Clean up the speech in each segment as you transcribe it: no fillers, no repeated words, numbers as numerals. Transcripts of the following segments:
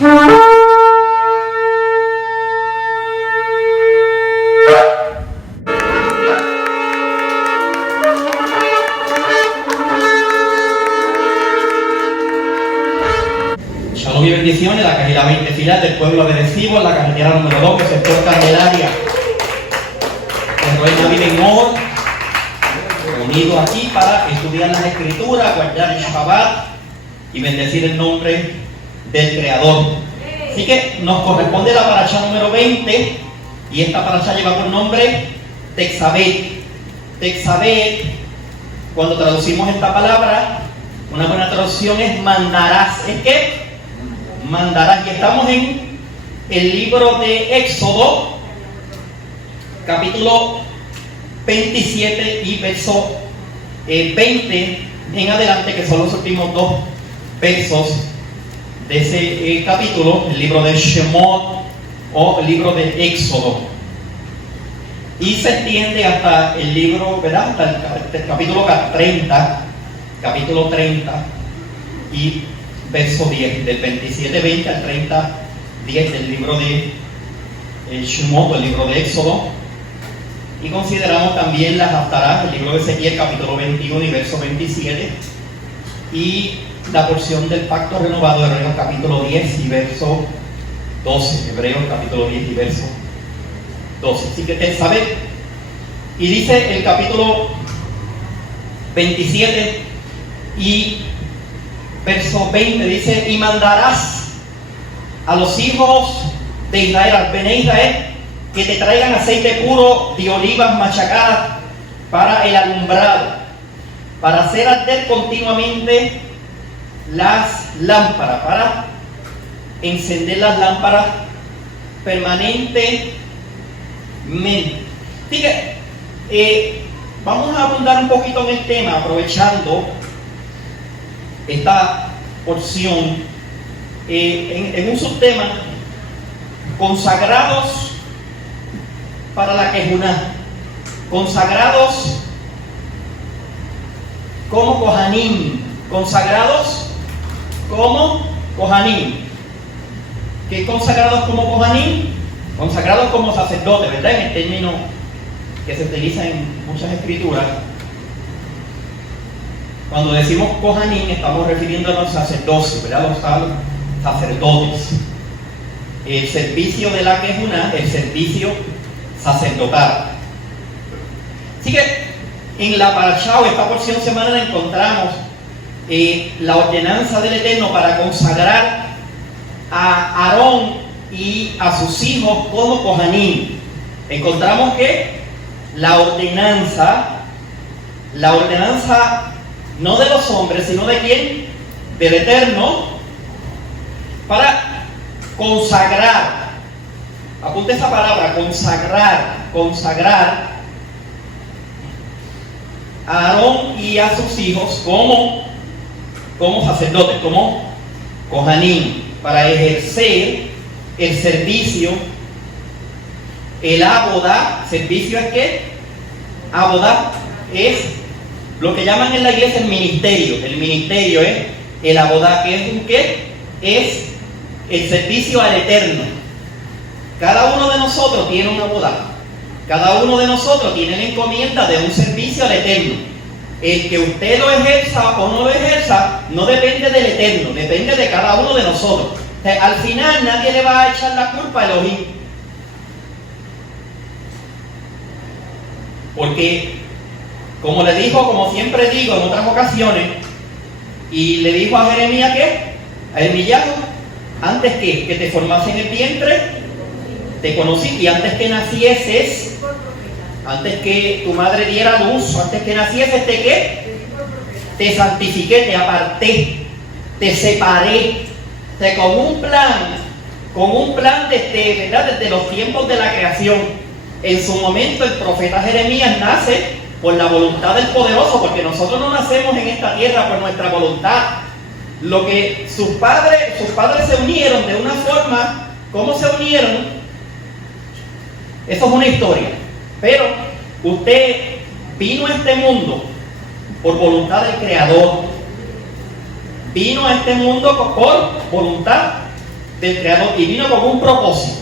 Shalom y bendiciones, la carrera 20 filas del pueblo de Recibo, la carretera número 2, sector Candelaria. El David en Or, reunidos aquí para estudiar las escrituras, guardar el Shabbat y bendecir el nombre del Creador. Así que nos corresponde la parashá número 20 y esta parashá lleva por nombre Tetzabet. Tetzabet, cuando traducimos esta palabra, una buena traducción es mandarás. ¿Es qué? Mandarás. Y estamos en el libro de Éxodo, capítulo 27 y verso 20 en adelante, que son los últimos dos versos de ese capítulo, el libro de Shemot o el libro de Éxodo. Y se extiende hasta el libro, ¿verdad? Hasta el capítulo 30 y verso 10, del 27-20 al 30-10 del libro de Shemot, el libro de Éxodo. Y consideramos también las Haftarah, el libro de Ezequiel, capítulo 21 y verso 27. Y la porción del pacto renovado de Hebreos, capítulo 10 y verso 12. Hebreos, capítulo 10 y verso 12. Así que te sabe. Y dice el capítulo 27 y verso 20, dice: y mandarás a los hijos de Israel, al Bene Israel, que te traigan aceite puro de olivas machacadas para el alumbrado, para hacer arder continuamente las lámparas, para encender las lámparas permanentemente. Así que vamos a abundar un poquito en el tema, aprovechando esta porción en un subtema: consagrados para la Kejuná, consagrados como Kohanim, consagrados como Kohanim. ¿Qué consagrados como Kohanim? Consagrados como sacerdotes, ¿verdad? En el término que se utiliza en muchas escrituras. Cuando decimos Kohanim, estamos refiriendo a los sacerdotes, ¿verdad? Los sacerdotes. El servicio de la Kejuná, el servicio sacerdotal. Así que en la parashá o esta porción semanal encontramos la ordenanza del Eterno para consagrar a Aarón y a sus hijos como Kohanim. Encontramos que la ordenanza no de los hombres, sino de quién? Del Eterno, para consagrar. Apunte esa palabra, consagrar a Aarón y a sus hijos como sacerdotes, como Kohanim, para ejercer el servicio, el abodá. ¿Servicio es qué? Abodá es lo que llaman en la iglesia el ministerio. El ministerio es el abodá, que es un qué? Es el servicio al Eterno. Cada uno de nosotros tiene una abodá. Cada uno de nosotros tiene la encomienda de un servicio al Eterno. El que usted lo ejerza o no lo ejerza no depende del Eterno, depende de cada uno de nosotros. O sea, al final nadie le va a echar la culpa a Elohim. Porque, como le dijo, como siempre digo en otras ocasiones, y le dijo a Jeremías ¿qué? A Jeremías: antes que te formase en el vientre, te conocí, y antes que nacieses, antes que tu madre diera luz, antes que nacieses, ¿te qué? Te santifiqué, te aparté, te separé. O sea, con un plan desde, ¿verdad? Desde los tiempos de la creación. En su momento el profeta Jeremías nace por la voluntad del Poderoso, porque nosotros no nacemos en esta tierra por nuestra voluntad. Lo que sus padres se unieron de una forma, ¿cómo se unieron? Eso es una historia. Pero usted vino a este mundo por voluntad del Creador. Vino a este mundo por voluntad del Creador y vino con un propósito: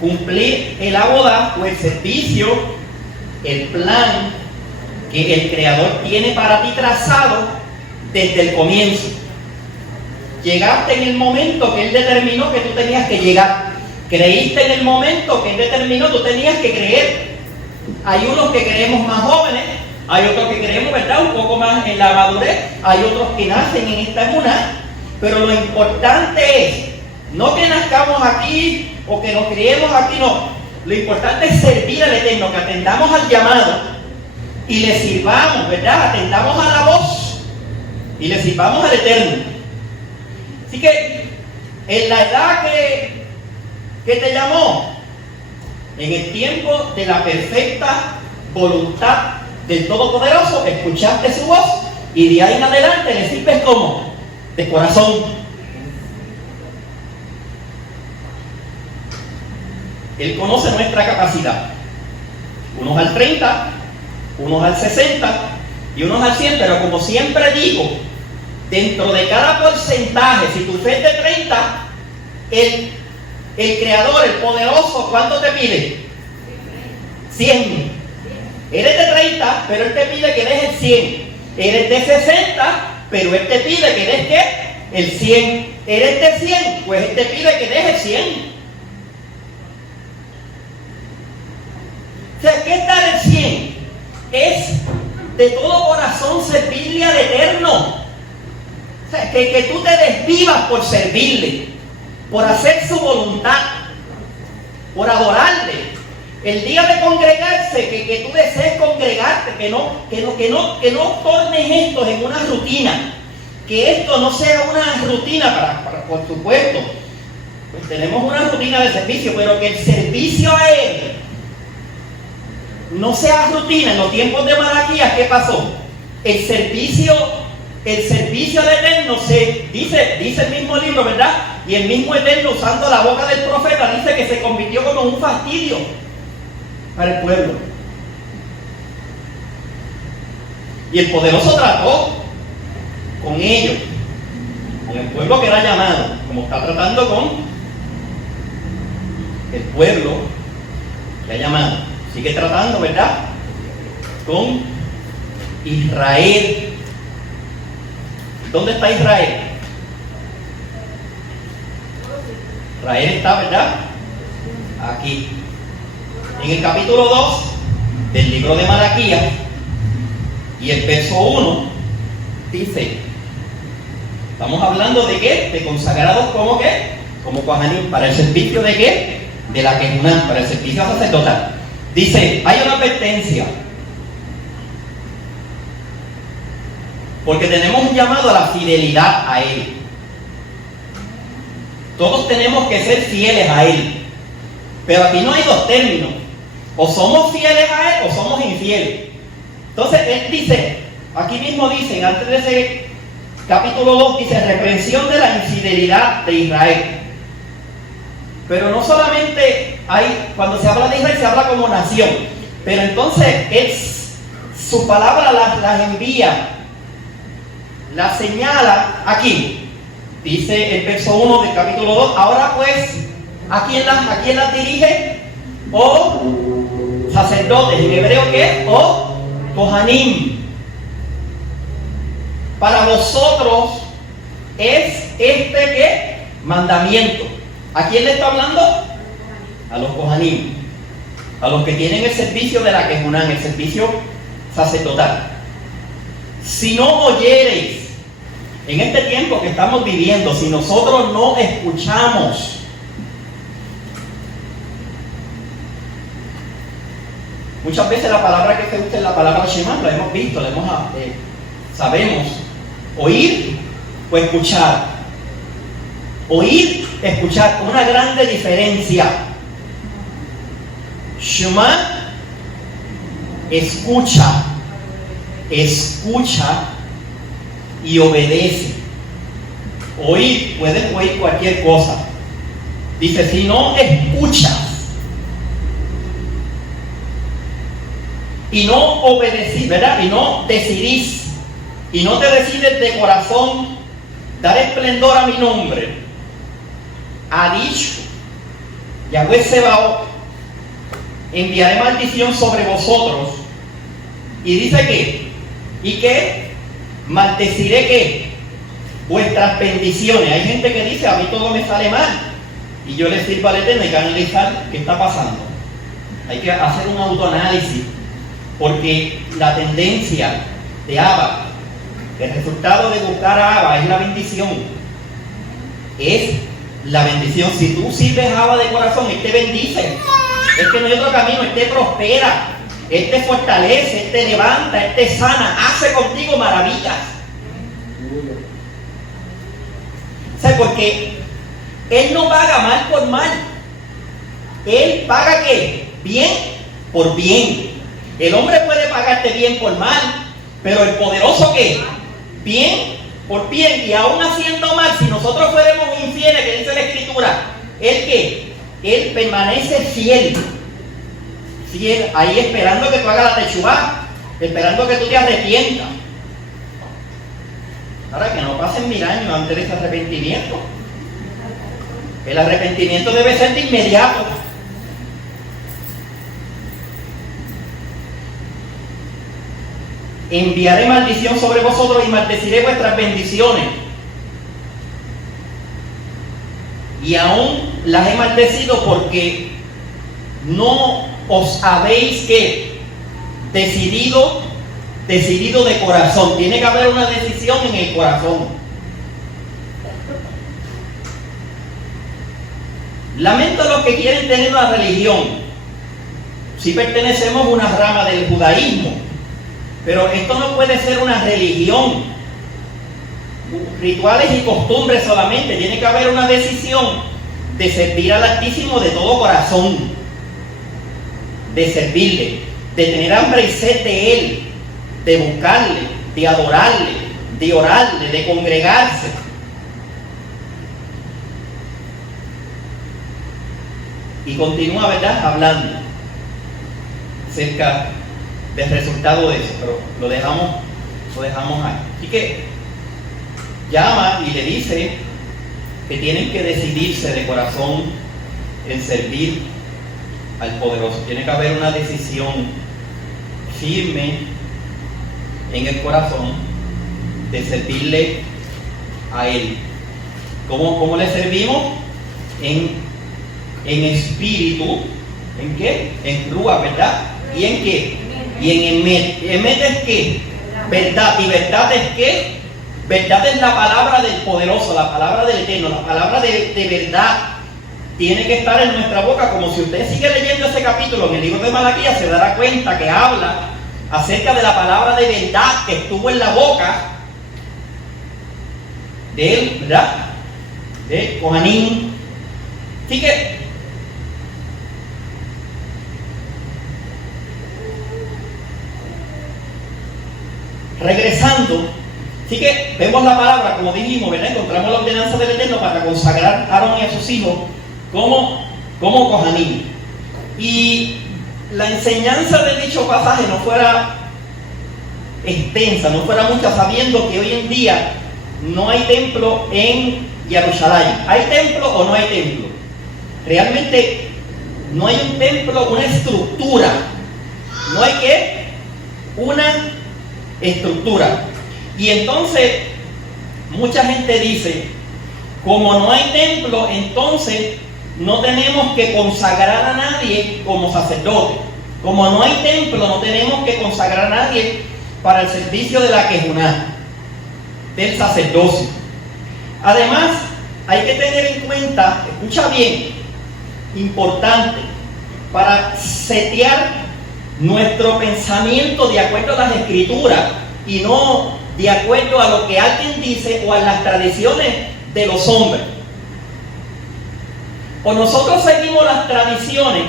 cumplir el aboda o el servicio, el plan que el Creador tiene para ti trazado desde el comienzo. Llegaste en el momento que Él determinó que tú tenías que llegar. Creíste en el momento que Él determinó tú tenías que creer. Hay unos que creemos más jóvenes, hay otros que creemos, ¿verdad?, un poco más en la madurez, hay otros que nacen en esta emuná, pero lo importante es no que nazcamos aquí o que nos criemos aquí, no. Lo importante es servir al Eterno, que atendamos al llamado y le sirvamos, ¿verdad? Atendamos a la voz y le sirvamos al Eterno. Así que en la edad que te llamó, en el tiempo de la perfecta voluntad del Todopoderoso, escuchaste su voz y de ahí en adelante le sirves como de corazón. Él conoce nuestra capacidad. Unos al 30, unos al 60 y unos al 100, pero como siempre digo, dentro de cada porcentaje, si tu fe es de 30, el Creador, el Poderoso, ¿cuánto te pide? 100. Eres de 30, pero Él te pide que des el 100. Eres de 60, pero Él te pide que des ¿qué? El 100. Eres de 100, pues Él te pide que des el 100. O sea, ¿qué es dar el 100? Es de todo corazón servirle al Eterno. O sea, que tú te desvivas por servirle, por hacer su voluntad, por adorarle. El día de congregarse, que tú desees congregarte, que no tornes esto en una rutina, que esto no sea una rutina por supuesto, pues tenemos una rutina de servicio, pero que el servicio a Él no sea rutina. En los tiempos de Malaquías, ¿qué pasó? El servicio al Eterno dice el mismo libro, ¿verdad? Y el mismo Eterno, usando la boca del profeta, dice que se convirtió como un fastidio para el pueblo. Y el Poderoso trató con ellos, con el pueblo que era llamado, como está tratando con el pueblo que ha llamado. Sigue tratando, ¿verdad?, con Israel. ¿Dónde está Israel? Israel está, ¿verdad?, aquí. En el capítulo 2 del libro de Malaquías y el verso 1 dice, estamos hablando de qué, de consagrados como qué, como Kohanim, para el servicio de qué, de la Kehuná, para el servicio sacerdotal. Dice, hay una advertencia, porque tenemos un llamado a la fidelidad a Él. Todos tenemos que ser fieles a Él, pero aquí no hay dos términos: o somos fieles a Él o somos infieles. Entonces Él dice, aquí mismo dice, antes de ese capítulo 2, dice reprensión de la infidelidad de Israel. Pero no solamente cuando se habla de Israel, se habla como nación, pero entonces su palabra las envía, las señala aquí. Dice el verso 1 del capítulo 2, ahora pues, ¿a quién las dirige? O sacerdotes, en hebreo ¿qué? O Kohanim. Para vosotros es ¿qué? Mandamiento. ¿A quién le está hablando? A los Kohanim, a los que tienen el servicio de la Kehuná, el servicio sacerdotal. Si no oyereis, en este tiempo que estamos viviendo, si nosotros no escuchamos, muchas veces la palabra que se usa es la palabra Shema, lo hemos visto, sabemos, oír o escuchar. Oír, escuchar, una grande diferencia. Shema, escucha y obedece. Oír, puedes oír cualquier cosa. Dice, si no escuchas y no obedecís, ¿verdad? Y no decidís, y no te decides de corazón dar esplendor a mi nombre, ha dicho Yahweh Sebaot, enviaré maldición sobre vosotros. Y dice que, ¿y qué? Maldeciré que vuestras bendiciones. Hay gente que dice, a mí todo me sale mal. Y yo le sirvo al Eterno, hay que analizar qué está pasando. Hay que hacer un autoanálisis, porque la tendencia de Abba, el resultado de buscar a Abba es la bendición. Es la bendición. Si tú sirves a Abba de corazón, Él te bendice. Es que no hay otro camino. Él te prospera, Él te fortalece, Él te levanta, Él te sana, hace contigo maravillas. ¿Sabes? Porque Él no paga mal por mal. Él paga ¿qué? Bien por bien. El hombre puede pagarte bien por mal, pero el poderoso ¿qué? Bien por bien. Y aún haciendo mal, si nosotros fuéramos infieles, que dice la Escritura, ¿Él qué? Él permanece fiel. Fiel, ahí esperando que tú hagas la techubá, esperando que tú te arrepientas. Ahora, que no pasen 1000 años antes de ese arrepentimiento. El arrepentimiento debe ser de inmediato. Enviaré maldición sobre vosotros y maldeciré vuestras bendiciones. Y aún las he maldecido porque no os habéis que decidido de corazón. Tiene que haber una decisión en el corazón. Lamento a los que quieren tener una religión. Si pertenecemos a una rama del judaísmo, pero esto no puede ser una religión, rituales y costumbres solamente. Tiene que haber una decisión de servir al Altísimo de todo corazón, de servirle, de tener hambre y sed de Él, de buscarle, de adorarle, de orarle, de congregarse. Y continúa, ¿verdad?, hablando acerca del resultado de eso, pero lo dejamos ahí. Así que llama y le dice que tienen que decidirse de corazón en servir al poderoso. Tiene que haber una decisión firme en el corazón de servirle a Él. ¿Cómo le servimos? En espíritu. ¿En qué? En Ruach, ¿verdad? ¿Y en qué? Y en Emet. ¿Emet es qué? Verdad. ¿Y verdad es qué? Verdad es la palabra del poderoso, la palabra del Eterno, la palabra de verdad. Tiene que estar en nuestra boca. Como si usted sigue leyendo ese capítulo en el libro de Malaquías, se dará cuenta que habla acerca de la palabra de verdad que estuvo en la boca de él, ¿verdad? De Kohanim. Así que regresando, así que vemos la palabra, como dijimos, ¿verdad? Encontramos la ordenanza del Eterno para consagrar a Aarón y a sus hijos como Kohanim. Y la enseñanza de dicho pasaje no fuera extensa, no fuera mucha, sabiendo que hoy en día no hay templo en Jerusalén. ¿Hay templo o no hay templo? Realmente no hay un templo, una estructura. No hay ¿qué? Una estructura. Y entonces mucha gente dice, como no hay templo, entonces no tenemos que consagrar a nadie como sacerdote. Como no hay templo, no tenemos que consagrar a nadie para el servicio de la Kejuná, del sacerdocio. Además, hay que tener en cuenta, escucha bien, importante, para setear nuestro pensamiento de acuerdo a las Escrituras y no de acuerdo a lo que alguien dice o a las tradiciones de los hombres. O nosotros seguimos las tradiciones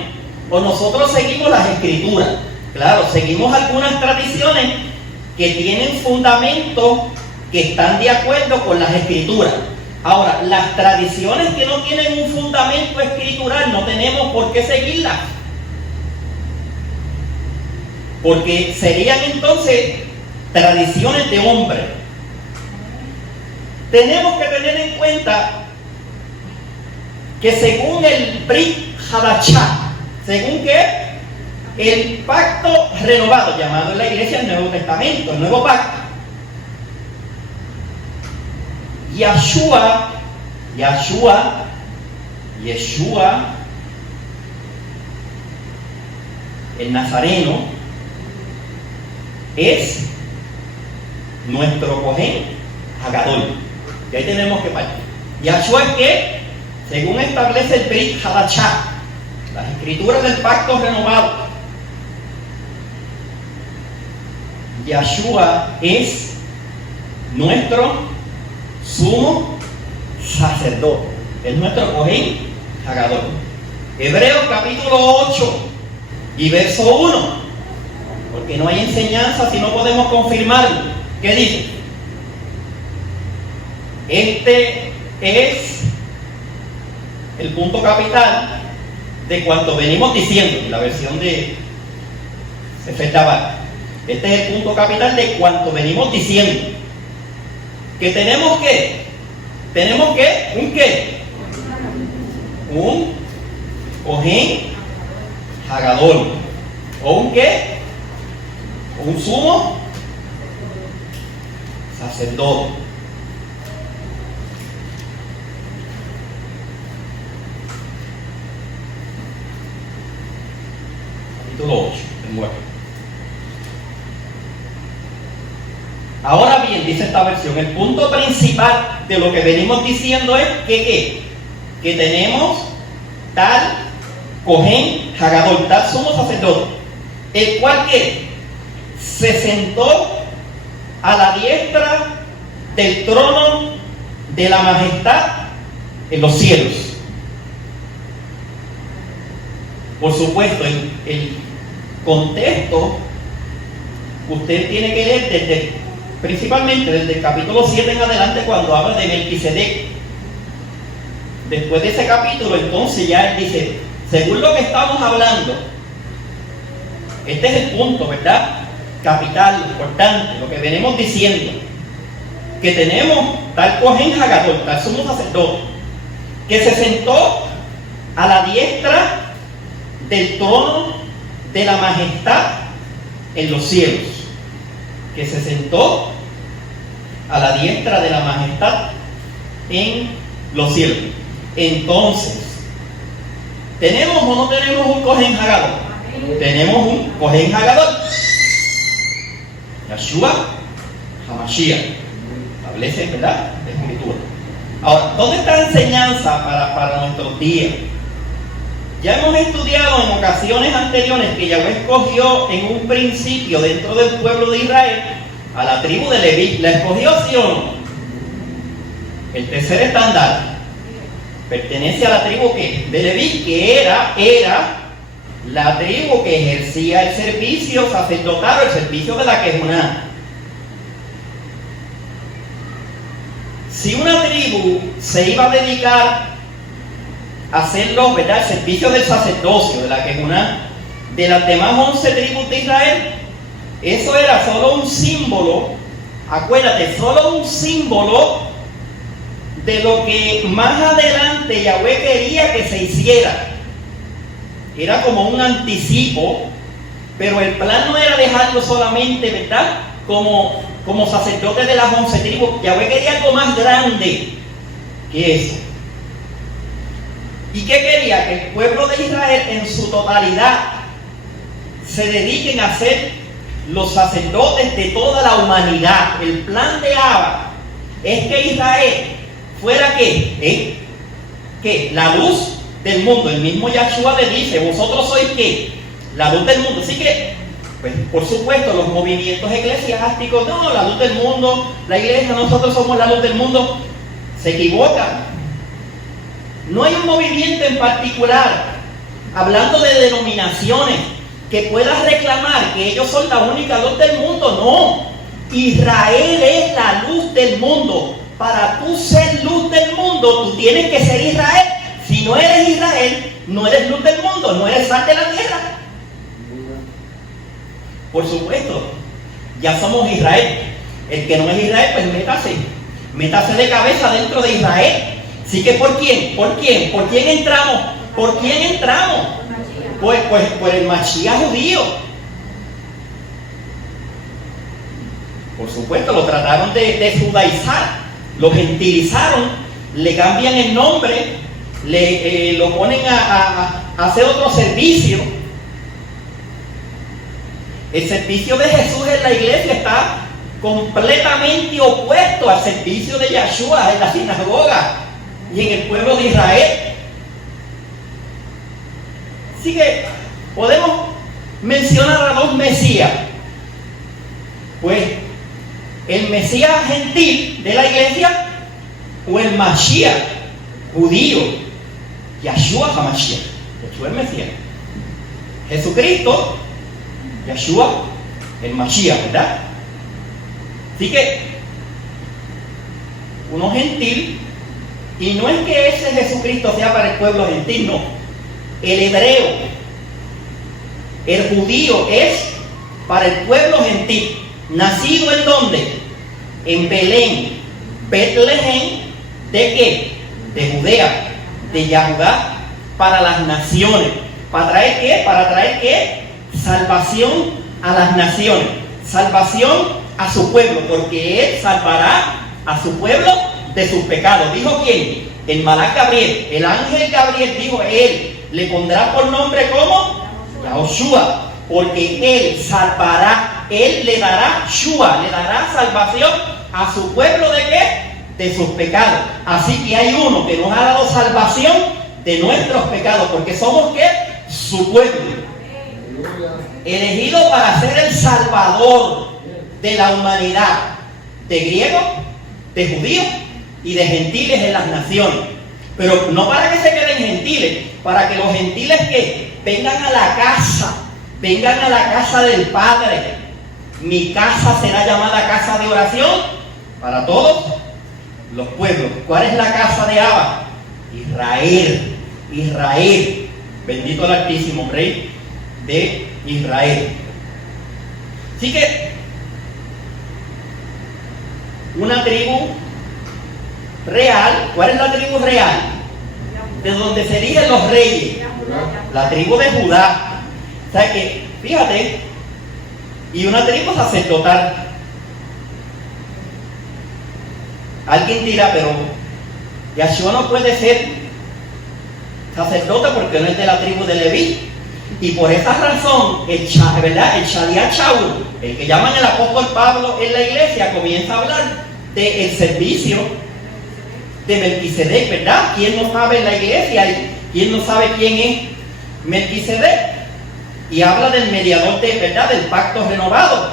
o nosotros seguimos las Escrituras. Claro, seguimos algunas tradiciones que tienen fundamentos que están de acuerdo con las Escrituras. Ahora, las tradiciones que no tienen un fundamento escritural no tenemos por qué seguirlas, porque serían entonces tradiciones de hombre. tenemos que tener en cuenta que según el Brit Hadashah, según que el pacto renovado, llamado en la iglesia el Nuevo Testamento, el Nuevo Pacto, Yeshua, el Nazareno, es nuestro Cohen Hagadol. Y ahí tenemos que partir. Yeshua es que, según establece el Brit Hadashah, las escrituras del pacto renovado, Yeshua es nuestro sumo sacerdote, es nuestro Cohen Hagadol. Hebreos capítulo 8 y verso 1, porque no hay enseñanza si no podemos confirmarlo. ¿Qué dice? Este es el punto capital de cuanto venimos diciendo, en la versión de Sefer Dabar. Este es el punto capital de cuanto venimos diciendo. Que tenemos que, un Cohen Hagadol, o un sumo sacerdote. Capítulo 8, el 9. Ahora bien, dice esta versión, el punto principal de lo que venimos diciendo es que tenemos tal Cohen Hagadol, tal sumo sacerdote, el cual que se sentó a la diestra del trono de la majestad en los cielos. Por supuesto, el contexto usted tiene que leer principalmente desde el capítulo 7 en adelante, cuando habla de Melquisedec. Después de ese capítulo, entonces ya él dice, según lo que estamos hablando, este es el punto, ¿verdad? Capital, importante, lo que venimos diciendo, que tenemos tal Cohen Hagadol, tal sumo sacerdote, que se sentó a la diestra del trono de la majestad en los cielos, que se sentó a la diestra de la majestad en los cielos. Entonces, ¿tenemos o no tenemos un Cohen Hagadol? Tenemos un Cohen Hagadol, Yeshua HaMashiach, establece, ¿verdad?, la escritura. Ahora, ¿dónde está la enseñanza para nuestros días? Ya hemos estudiado en ocasiones anteriores que Yahweh escogió en un principio dentro del pueblo de Israel a la tribu de Leví. ¿La escogió, sí o no? El tercer estándar pertenece a la tribu de Leví, que era la tribu que ejercía el servicio sacerdotal, el servicio de la Kejuná. Si una tribu se iba a dedicar a hacerlo, ¿verdad?, el servicio del sacerdocio, de la Kejuná, de las demás 11 tribus de Israel, eso era solo un símbolo, acuérdate, solo un símbolo de lo que más adelante Yahweh quería que se hiciera. Era como un anticipo, pero el plan no era dejarlo solamente, ¿verdad?, como sacerdote de las 11 tribus. Yahweh quería algo más grande que eso. ¿Y qué quería? Que el pueblo de Israel en su totalidad se dediquen a ser los sacerdotes de toda la humanidad. El plan de Abba es que Israel fuera ¿qué? La luz del mundo. El mismo Yahshua le dice, vosotros sois ¿qué? La luz del mundo. Así que, pues, por supuesto, los movimientos eclesiásticos, no, la luz del mundo, la iglesia, nosotros somos la luz del mundo, se equivocan. No hay un movimiento en particular, hablando de denominaciones, que pueda reclamar que ellos son la única luz del mundo. No, Israel es la luz del mundo. Para tú ser luz del mundo, tú tienes que ser Israel. Si no eres Israel, no eres luz del mundo, no eres sal de la tierra. Por supuesto, ya somos Israel. El que no es Israel, pues métase. Métase de cabeza dentro de Israel. Así que ¿por quién? ¿Por quién? ¿Por quién entramos? ¿Por quién entramos? Pues por el Mashiach judío. Por supuesto, lo trataron de judaizar, lo gentilizaron, le cambian el nombre, lo ponen a hacer otro servicio. El servicio de Jesús en la iglesia está completamente opuesto al servicio de Yahshua en la sinagoga y en el pueblo de Israel. Así que podemos mencionar a dos Mesías. Pues el Mesías gentil de la iglesia o el Mashiach judío, Yahshua HaMashiach. Yahshua el Mesías. Jesucristo, Yahshua el Mashiach, ¿verdad? Así que uno gentil, y no es que ese Jesucristo sea para el pueblo gentil, no. El hebreo, el judío es para el pueblo gentil. ¿Nacido en dónde? En Belén, Betlehem, ¿de qué? De Judea, de Yahudá, para las naciones. ¿Para traer qué? Para traer qué? Salvación a las naciones, salvación a su pueblo, porque Él salvará a su pueblo de sus pecados. ¿Dijo quién? El Malach Gabriel, el ángel Gabriel dijo, Él le pondrá por nombre como Yahoshua, porque Él salvará, Él le dará Shua, le dará salvación a su pueblo ¿de qué? De sus pecados. Así que hay uno que nos ha dado salvación de nuestros pecados, porque somos ¿qué? Su pueblo, elegido para ser el salvador de la humanidad, de griegos, de judíos y de gentiles en las naciones. Pero no para que se queden gentiles, para que los gentiles que vengan a la casa del Padre. Mi casa será llamada casa de oración para todos los pueblos. ¿Cuál es la casa de Abba? Israel. Israel. Bendito el Altísimo, Rey de Israel. Así que una tribu real. ¿Cuál es la tribu real? De donde se eligen los reyes. La tribu de Judá. O sea que, fíjate, y una tribu sacerdotal. Alguien dirá, pero Yahshua no puede ser sacerdote porque no es de la tribu de Leví. Y por esa razón, ¿verdad? El Shaliach Shaul, el que llaman el apóstol Pablo en la iglesia, comienza a hablar del servicio de Melquisedec, ¿verdad? ¿Quién no sabe en la iglesia? ¿Y quién no sabe quién es Melquisedec? Y habla del mediador ¿verdad? Del pacto renovado,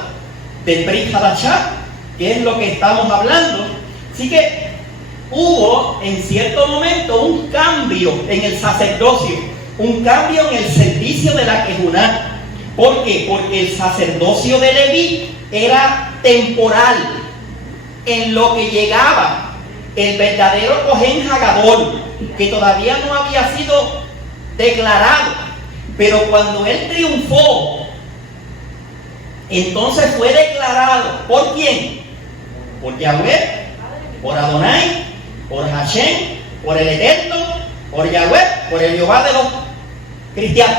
del Brit Hadashah, que es lo que estamos hablando. Así que hubo en cierto momento un cambio en el sacerdocio, un cambio en el servicio de la Kejuná. ¿Por qué? Porque el sacerdocio de Leví era temporal, en lo que llegaba el verdadero Cohen Hagadol, que todavía no había sido declarado. Pero cuando él triunfó, entonces fue declarado. ¿Por quién? Por Yahweh, por Adonai, por Hashem, por el Eterno, por Yahweh, por el Jehová de los cristianos.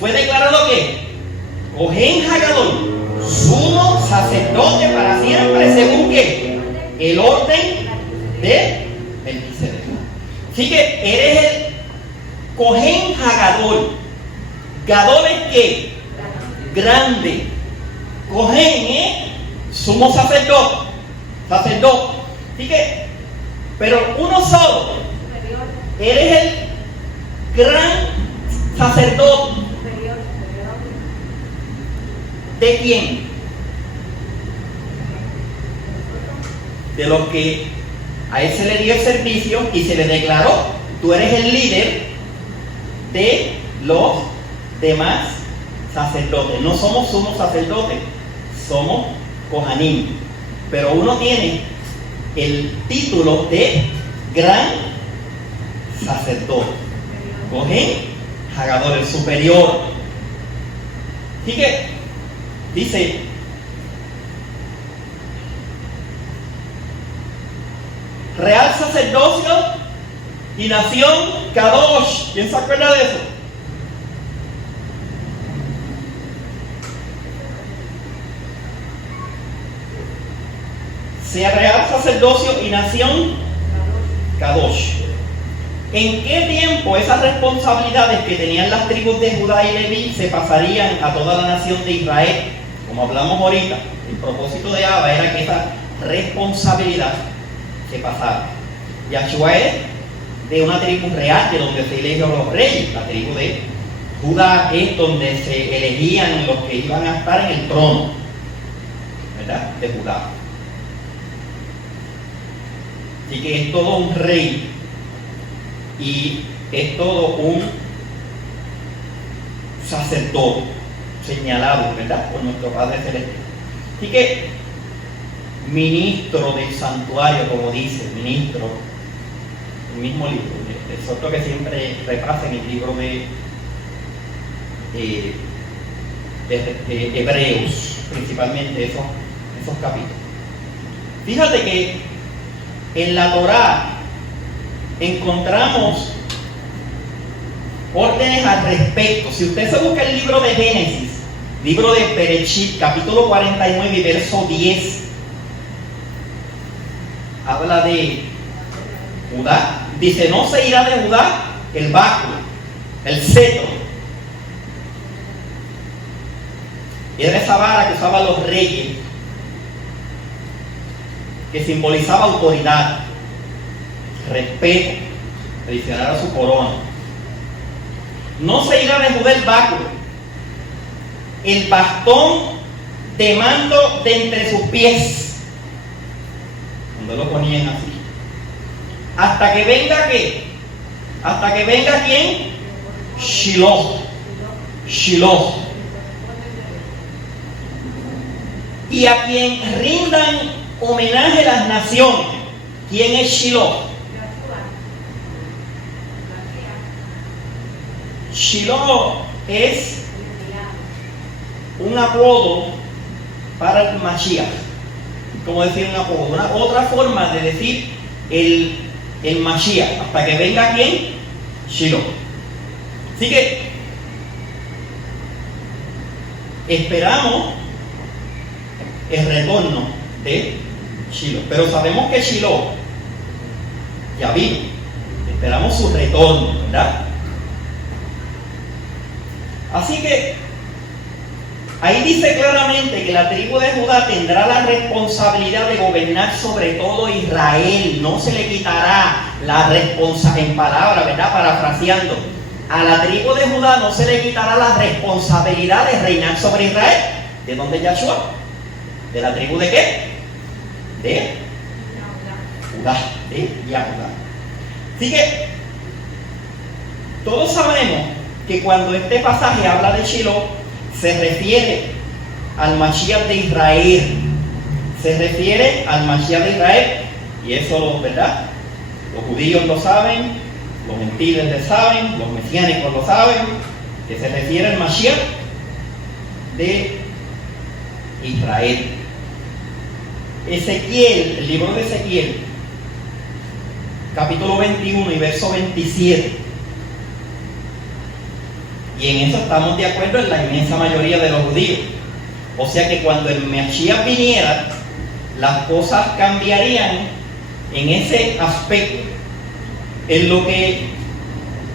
Fue declarado ¿qué? Cohen Hagadol, sumo sacerdote para siempre, según ¿qué? El orden de Melquisedec. Así que eres el Cohen Hagadol. Gadol es ¿qué? Grande. Cohen es sumo sacerdote. Sacerdote. Así que, pero uno solo. Eres el gran sacerdote. ¿De quién? De los que a él se le dio el servicio y se le declaró: tú eres el líder de los demás sacerdotes. No somos sumos sacerdotes, somos Kohanim. Pero uno tiene el título de gran sacerdote. Cohen Hagadol, el superior. Así que dice: real sacerdocio y nación Kadosh. ¿Quién se acuerda de eso? Sea real sacerdocio y nación Kadosh. ¿En qué tiempo esas responsabilidades que tenían las tribus de Judá y Leví se pasarían a toda la nación de Israel? Como hablamos ahorita, el propósito de Abba era que esa responsabilidad se pasara. Yahshua es de una tribu real, de donde se eligieron los reyes. La tribu de Judá es donde se elegían los que iban a estar en el trono, ¿verdad?, de Judá. Así que es todo un rey y es todo un sacerdote señalado, ¿verdad?, por nuestro Padre Celestial. Así que ministro del santuario, como dice, ministro, el mismo libro, el exhorto que siempre repasa en el libro de Hebreos, principalmente esos capítulos. Fíjate que en la Torá encontramos órdenes al respecto. Si usted se busca el libro de Génesis, libro de Bereshit, capítulo 49 y verso 10, habla de Judá. Dice: no se irá de Judá el báculo, el cetro. Era esa vara que usaban los reyes, que simbolizaba autoridad, respeto, adicional a su corona. No se irá de Judá el báculo, el bastón de mando de entre sus pies, cuando lo ponían así, hasta que venga ¿qué? Hasta que venga ¿quién? Shiloh. Shiloh. Y a quien rindan homenaje las naciones. ¿Quién es Shiloh? Shiloh es un apodo para el Mashiach. ¿Cómo decir un apodo? Otra forma de decir el Mashiach. Hasta que venga ¿quién? Shiloh. Así que esperamos el retorno de Shiloh, pero sabemos que Shiloh ya vino. Esperamos su retorno, ¿verdad? Así que ahí dice claramente que la tribu de Judá tendrá la responsabilidad de gobernar sobre todo Israel. No se le quitará la responsabilidad, en palabras, ¿verdad?, parafraseando, a la tribu de Judá no se le quitará la responsabilidad de reinar sobre Israel. ¿De dónde es Yahshua? ¿De la tribu de qué? De Judá, de Yahudá. Así que todos sabemos que cuando este pasaje habla de Shiloh, se refiere al Mashiach de Israel. Se refiere al Mashiach de Israel. Y eso, ¿verdad?, los judíos lo saben, los gentiles lo saben, los mesiánicos lo saben, que se refiere al Mashiach de Israel. Ezequiel, el libro de Ezequiel, capítulo 21 y verso 27. Y en eso estamos de acuerdo en la inmensa mayoría de los judíos. O sea que cuando el Mashiach viniera, las cosas cambiarían en ese aspecto. En lo que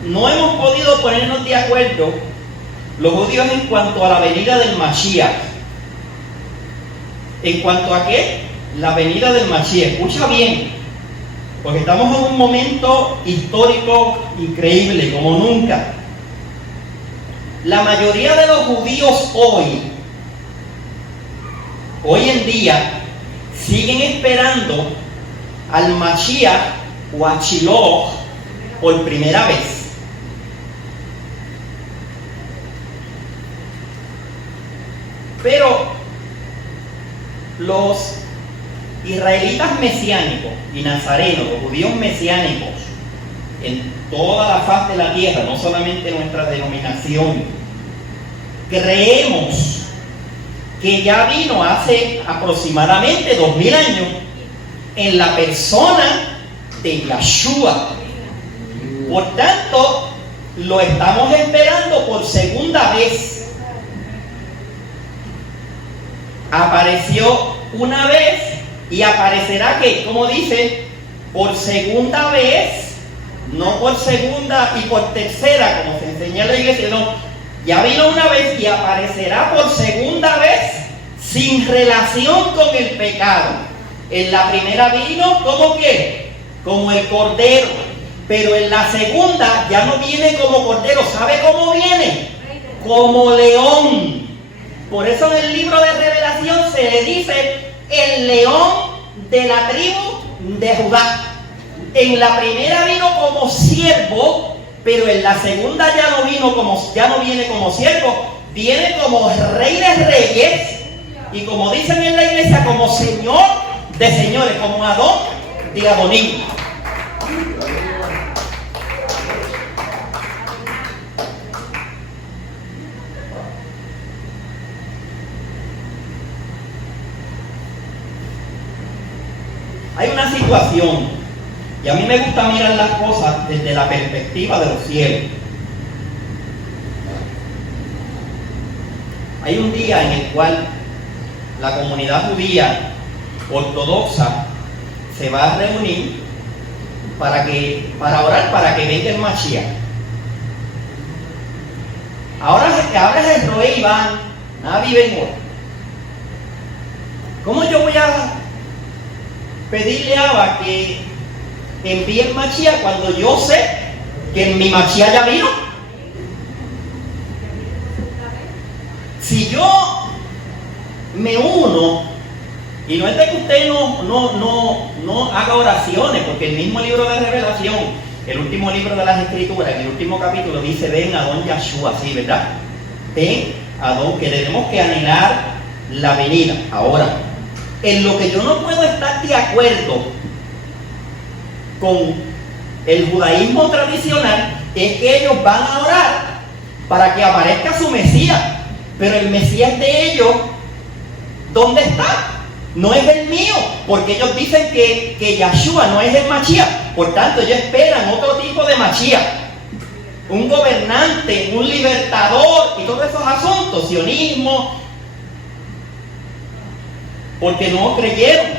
no hemos podido ponernos de acuerdo los judíos en cuanto a la venida del Mashiach. ¿En cuanto a qué? La venida del Mashiach. Escucha bien, porque estamos en un momento histórico increíble, como nunca. La mayoría de los judíos hoy en día, siguen esperando al Mashiach o a Shiloh por primera vez. Pero los israelitas mesiánicos y nazarenos, los judíos mesiánicos, en toda la faz de la tierra, no solamente nuestra denominación, creemos que ya vino hace aproximadamente 2000 años en la persona de Yeshua. Por tanto, lo estamos esperando por segunda vez. Apareció una vez y aparecerá que, como dice, por segunda vez, no por segunda y por tercera, como se enseña en la iglesia, no, ya vino una vez y aparecerá por segunda vez sin relación con el pecado. En la primera vino como que, como el cordero, pero en la segunda ya no viene como cordero. ¿Sabe cómo viene? Como león. Por eso en el libro de Revelación se le dice el león de la tribu de Judá. En la primera vino como siervo, pero en la segunda ya no viene como siervo, viene como rey de reyes y, como dicen en la iglesia, como señor de señores, como Adón de Adoní. Hay una situación, y a mí me gusta mirar las cosas desde la perspectiva de los cielos. Hay un día en el cual la comunidad judía ortodoxa se va a reunir para orar para que venga el Mashiach. Ahora es el Roé Iván, nada vive en hora. ¿Cómo yo voy a pedirle a Abba que envíe el Mashiach cuando yo sé que mi Mashiach ya vino? Si yo me uno, y no es de que usted no haga oraciones, porque el mismo libro de Revelación, el último libro de las Escrituras, en el último capítulo dice: ven Adón Yeshua, ¿sí, verdad? Ven Adón, que tenemos que anhelar la venida. Ahora, en lo que yo no puedo estar de acuerdo con el judaísmo tradicional es que ellos van a orar para que aparezca su Mesías, pero el Mesías de ellos, ¿dónde está? No es el mío, porque ellos dicen que Yeshua no es el Mashiach. Por tanto, ellos esperan otro tipo de Mashiach, un gobernante, un libertador y todos esos asuntos, sionismo, porque no creyeron.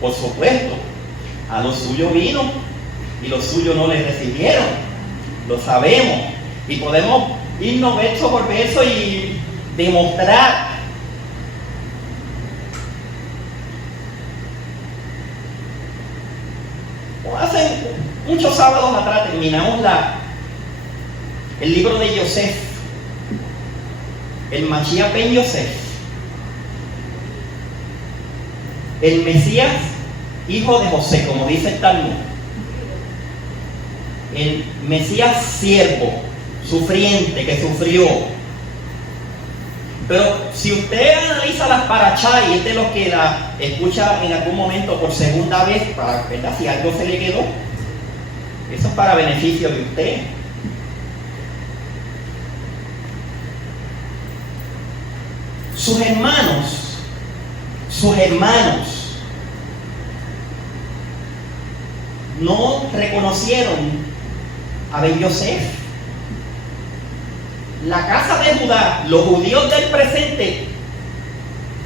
Por supuesto, a los suyos vino y los suyos no le recibieron. Lo sabemos y podemos irnos verso por verso y demostrar. Hace muchos sábados atrás terminamos el libro de Yosef, el Mashiach ben Yosef, el Mesías hijo de José, como dice el Talmud, el Mesías siervo, sufriente, que sufrió. Pero si usted analiza las parachá, y es de los que la escucha en algún momento por segunda vez, para ver si algo se le quedó, eso es para beneficio de usted. Sus hermanos no reconocieron a Ben Yosef. La casa de Judá, los judíos del presente,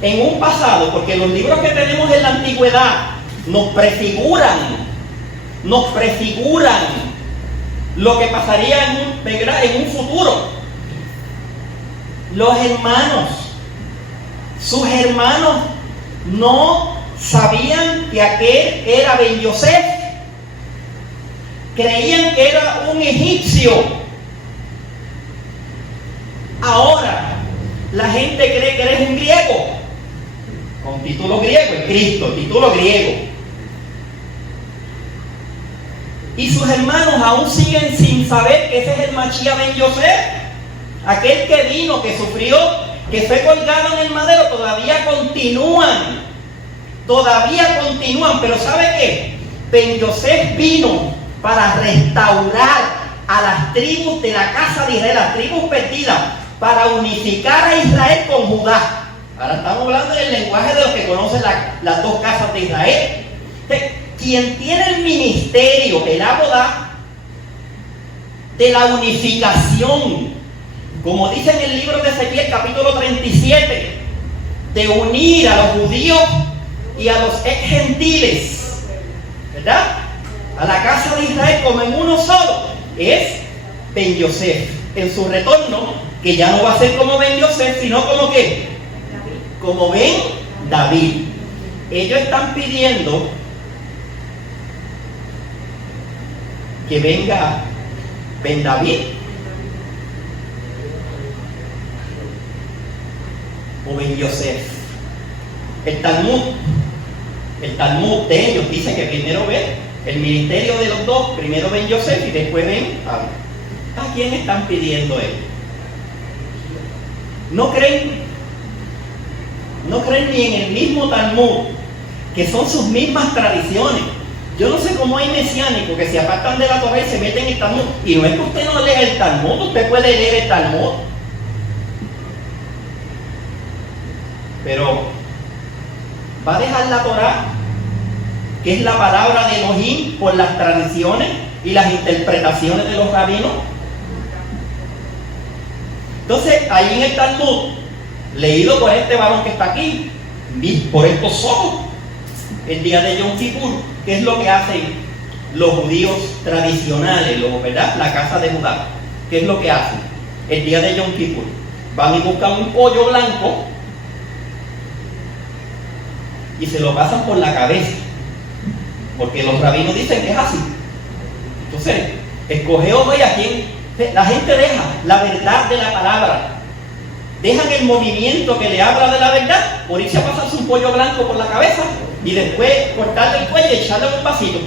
en un pasado, porque los libros que tenemos en la antigüedad nos prefiguran lo que pasaría en un futuro. Sus hermanos no sabían que aquel era Ben Yosef. Creían que era un egipcio. Ahora, la gente cree que eres un griego, con título griego, en Cristo, título griego. Y sus hermanos aún siguen sin saber que ese es el Mashiach ben Yosef, aquel que vino, que sufrió, que fue colgado en el madero. Todavía continúan, pero ¿sabe qué? Ben Yosef vino para restaurar a las tribus de la casa de Israel, las tribus perdidas, para unificar a Israel con Judá. Ahora estamos hablando del lenguaje de los que conocen las dos casas de Israel. quien tiene el ministerio, el Abodá, de la unificación, como dice en el libro de Ezequiel capítulo 37, de unir a los judíos y a los gentiles, ¿verdad? A la casa de Israel como en uno solo, es Ben Yosef, en su retorno, que ya no va a ser como Ben Yosef, sino como ¿qué? Como Ben David. Ellos están pidiendo que venga Ben David o Ben Yosef. El Talmud de ellos dice que primero ven el ministerio de los dos, primero Ben Yosef y después ven ¿a quién están pidiendo ellos? ¿No creen ni en el mismo Talmud, que son sus mismas tradiciones? Yo no sé cómo hay mesiánicos que se apartan de la Torá y se meten en el Talmud. Y no es que usted no lea el Talmud, usted puede leer el Talmud. Pero va a dejar la Torá, que es la palabra de Elohim, por las tradiciones y las interpretaciones de los rabinos. Entonces, ahí en el Talmud, leído por este varón que está aquí, por estos ojos, el día de Yom Kippur, ¿qué es lo que hacen los judíos tradicionales, ¿verdad? La casa de Judá? ¿Qué es lo que hacen? El día de Yom Kippur van y buscan un pollo blanco y se lo pasan por la cabeza, porque los rabinos dicen que es así. Entonces, escoge hoy a quien la gente deja la verdad de la palabra, dejan el movimiento que le habla de la verdad por irse a pasarse un pollo blanco por la cabeza y después cortarle el cuello y echarle un vasito.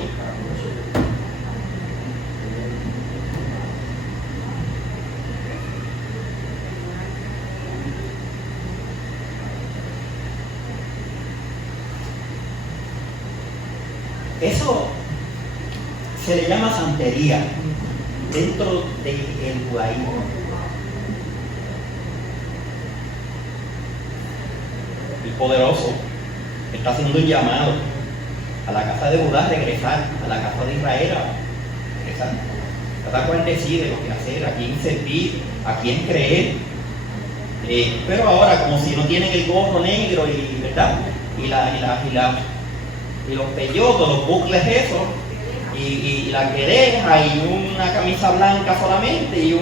Eso se le llama santería dentro del judaísmo. El poderoso está haciendo un llamado a la casa de Judá a regresar, a la casa de Israel a regresar. Cada cual decide lo que hacer, a quién servir, a quién creer. Pero ahora, como si no tienen el gorro negro y, ¿verdad? Y los peyotos, los bucles esos, y la quereja, y una camisa blanca solamente, y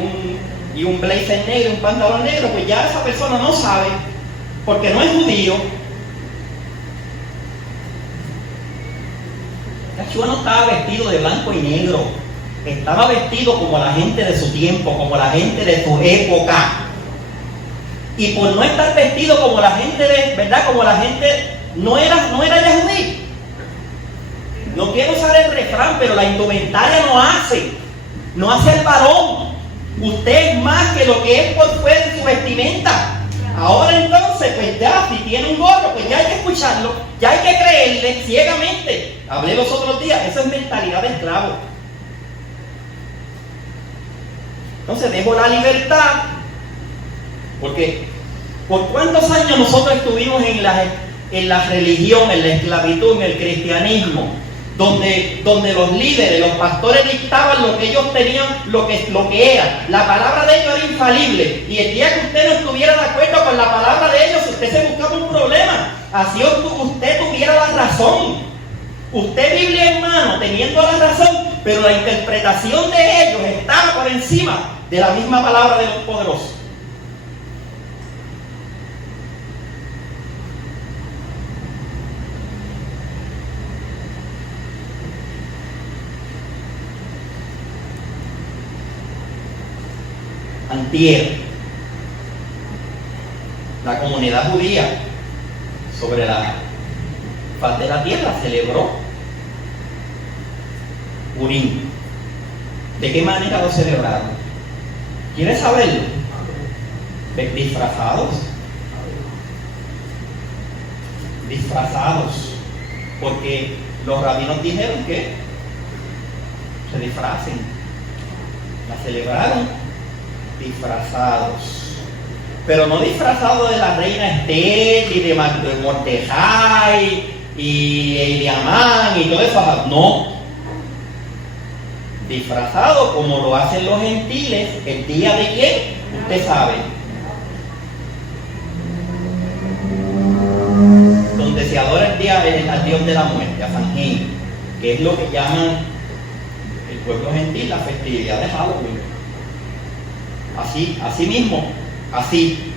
un blazer negro, un pantalón negro, pues ya esa persona no sabe, porque no es judío. Yahshua no estaba vestido de blanco y negro, estaba vestido como la gente de su tiempo, como la gente de su época. Y por no estar vestido como la gente de, ¿verdad? Como la gente no era Yahudí. No quiero usar el refrán, pero la indumentaria no hace el varón. Usted es más que lo que es por fuera de su vestimenta. Ahora entonces, pues ya, si tiene un gorro, pues ya hay que escucharlo, ya hay que creerle ciegamente. Hablé los otros días, eso es mentalidad de esclavo. Entonces dejo la libertad, porque ¿por cuántos años nosotros estuvimos en la religión, en la esclavitud, en el cristianismo? Donde los líderes, los pastores dictaban lo que ellos tenían, lo que era. La palabra de ellos era infalible. Y el día que usted no estuviera de acuerdo con la palabra de ellos, usted se buscaba un problema. Así usted tuviera la razón. Usted, Biblia en mano, teniendo la razón, pero la interpretación de ellos estaba por encima de la misma palabra de los poderosos. Antier, la comunidad judía sobre la faz de la tierra celebró Purim. ¿De qué manera lo celebraron? ¿Quieres saberlo? Disfrazados, porque los rabinos dijeron que se disfracen. La celebraron disfrazados, pero no disfrazados de la reina Esther y de Mordejai y de Amán y todo eso. No. Disfrazado como lo hacen los gentiles, ¿el día de quién? Usted sabe. Donde se adora el día al Dios de la muerte, a San Gil, que es lo que llaman el pueblo gentil la festividad de Halloween. Así mismo, así.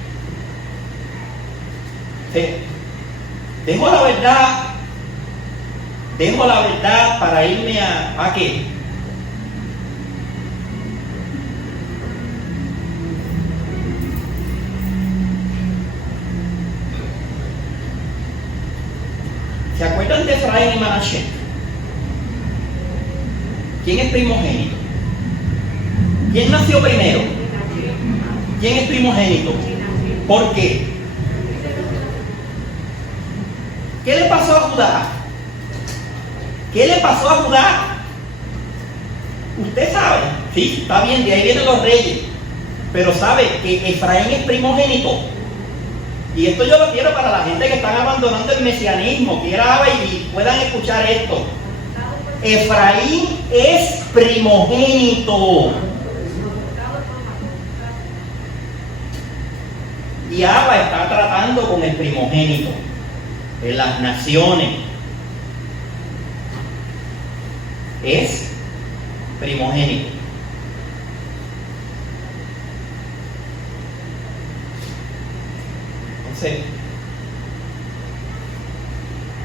Dejo la verdad para irme ¿a qué? ¿Se acuerdan de Efraín y Manasés? ¿Quién es primogénito? ¿Quién nació primero? ¿Quién es primogénito? ¿Por qué? ¿Qué le pasó a Judá? ¿Qué le pasó a Judá? Usted sabe, sí, está bien, de ahí vienen los reyes, pero sabe que Efraín es primogénito. Y esto yo lo quiero para la gente que están abandonando el mesianismo, que grave y puedan escuchar esto. Efraín es primogénito. Y Abba está tratando con el primogénito en las naciones. Es primogénito. Entonces,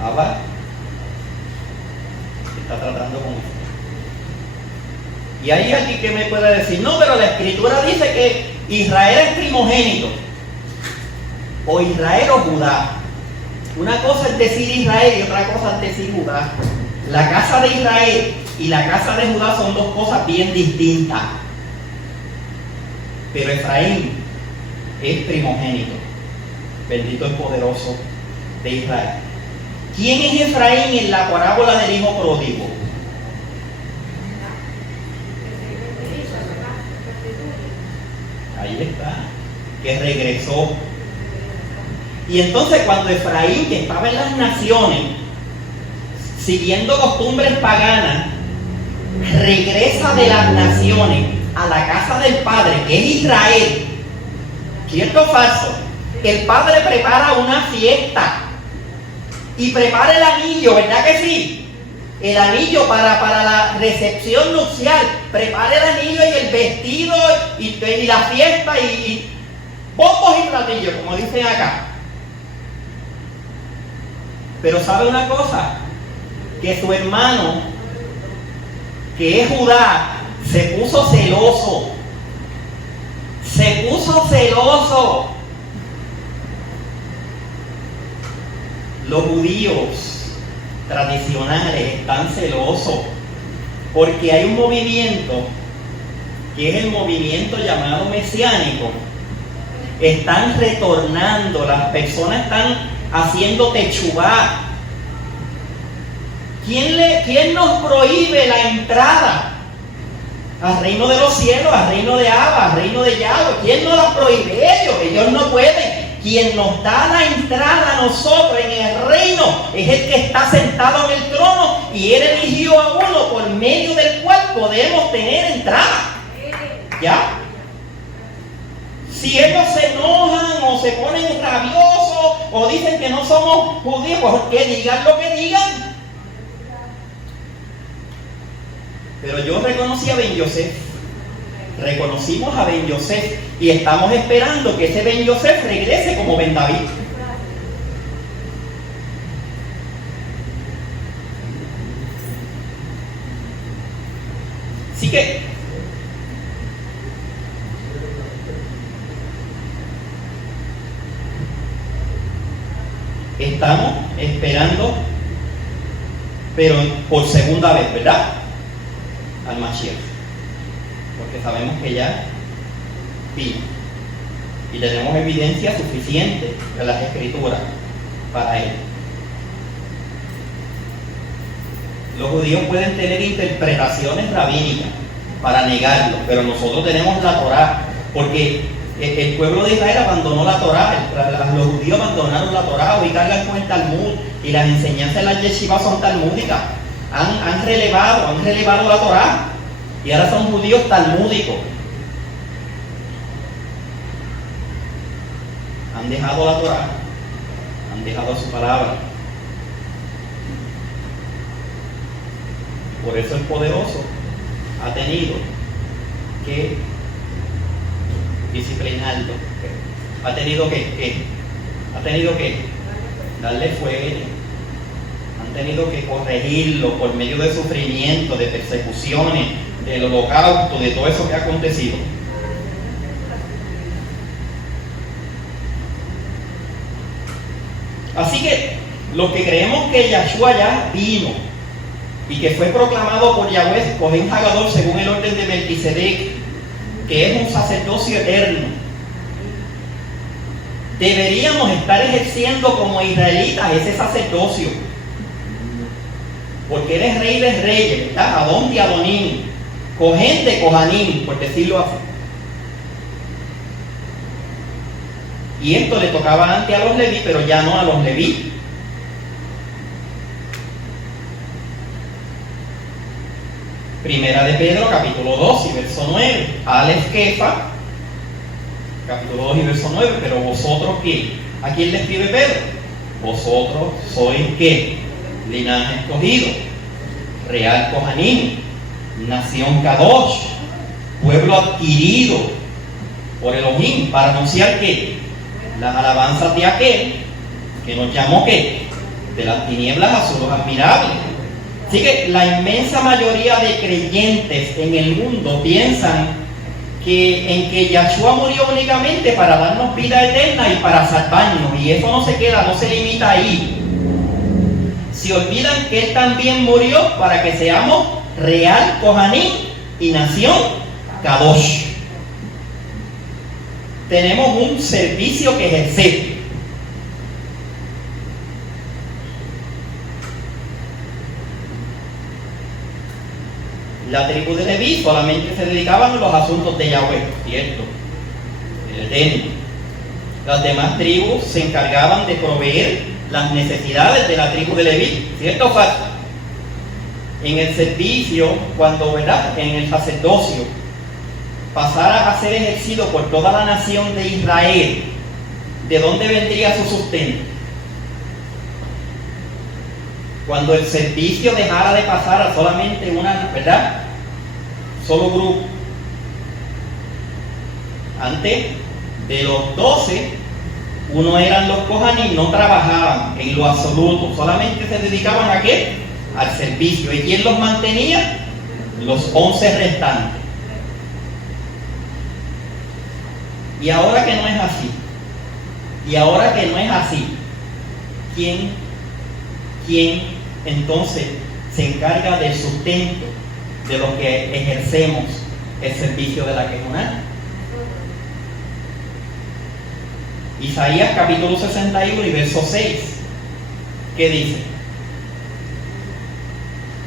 Abba está tratando con esto. Y hay alguien que me puede decir, no, pero la Escritura dice que Israel es primogénito. O Israel o Judá. Una cosa es decir Israel y otra cosa es decir Judá. La casa de Israel y la casa de Judá son dos cosas bien distintas. Pero Efraín es primogénito. Bendito el poderoso de Israel. ¿Quién es Efraín en la parábola del hijo pródigo? Ahí está, que regresó. Y entonces cuando Efraín, que estaba en las naciones, siguiendo costumbres paganas, regresa de las naciones a la casa del Padre, que es Israel, ¿cierto o falso? El Padre prepara una fiesta y prepara el anillo, ¿verdad que sí? El anillo para la recepción nupcial, prepara el anillo y el vestido y la fiesta y bombos y platillos, como dicen acá. Pero ¿sabe una cosa? Que su hermano, que es Judá, se puso celoso. Se puso celoso. Los judíos tradicionales están celosos porque hay un movimiento que es el movimiento llamado mesiánico. Están retornando, las personas están haciendo techubá. ¿Quién nos prohíbe la entrada al reino de los cielos, al reino de Abba, al reino de Yahweh? ¿Quién nos la prohíbe? Ellos no pueden. Quien nos da la entrada a nosotros en el reino es el que está sentado en el trono, y Él eligió a uno por medio del cual podemos tener entrada. ¿Ya? Si ellos se enojan o se ponen rabiosos o dicen que no somos judíos, pues que digan lo que digan. Pero yo reconocí a Ben Yosef. Reconocimos a Ben Yosef y estamos esperando que ese Ben Yosef regrese como Ben David. Así que estamos esperando, pero por segunda vez, ¿verdad? Al Mashiach. Porque sabemos que ya vino y tenemos evidencia suficiente de las Escrituras para él. Los judíos pueden tener interpretaciones rabínicas para negarlo, pero nosotros tenemos la Torá, porque el pueblo de Israel abandonó la Torá, los judíos abandonaron la Torá, hoy cargan con el Talmud, Y las enseñanzas de las yeshivas son talmúdicas. Han relevado la Torá. Y ahora son judíos talmúdicos. Han dejado la Torá. Han dejado su palabra. Por eso el poderoso ha tenido que disciplinarlo. Ha tenido que darle fuego. Han tenido que corregirlo por medio de sufrimiento, de persecuciones, del holocausto, de todo eso que ha acontecido. Así que los que creemos que Yahshua ya vino y que fue proclamado por Yahweh Cohen Hagadol según el orden de Melquisedec, que es un sacerdocio eterno, deberíamos estar ejerciendo como israelitas ese sacerdocio, porque eres rey de reyes, ¿verdad? Adón de Adonim, Cohen de Kohanim, por decirlo así. Y esto le tocaba antes a los Leví, pero ya no a los Leví. Primera de Pedro, capítulo 2 y verso 9. Aleph Kefa, capítulo 2 y verso 9. Pero vosotros, ¿qué? ¿A quién le escribe Pedro? Vosotros sois, ¿qué? Linaje escogido, real Kohanim, nación Kadosh, pueblo adquirido por Elohim, para anunciar que las alabanzas de aquel que nos llamó, ¿qué? De las tinieblas a su luz admirable. Así que la inmensa mayoría de creyentes en el mundo piensan que Yahshua murió únicamente para darnos vida eterna y para salvarnos, y eso no se queda, no se limita ahí. Se olvidan que Él también murió para que seamos real Kohanim y nación Kadosh. Tenemos un servicio que ejercer. La tribu de Leví solamente se dedicaban a los asuntos de Yahweh, ¿cierto? El Eterno. Las demás tribus se encargaban de proveer las necesidades de la tribu de Leví, ¿cierto o falso? En el servicio, cuando, ¿verdad?, en el sacerdocio pasara a ser ejercido por toda la nación de Israel, ¿de dónde vendría su sustento? Cuando el servicio dejara de pasar a solamente una, ¿verdad?, solo grupo. Antes de los 12, uno eran los Kohanim, no trabajaban en lo absoluto, solamente se dedicaban ¿a qué? Al servicio. ¿Y quién los mantenía? Los 11 restantes. Y ahora que no es así, ¿quién entonces se encarga del sustento de los que ejercemos el servicio de la Kejuná? Isaías capítulo 61 y verso 6, ¿qué dice?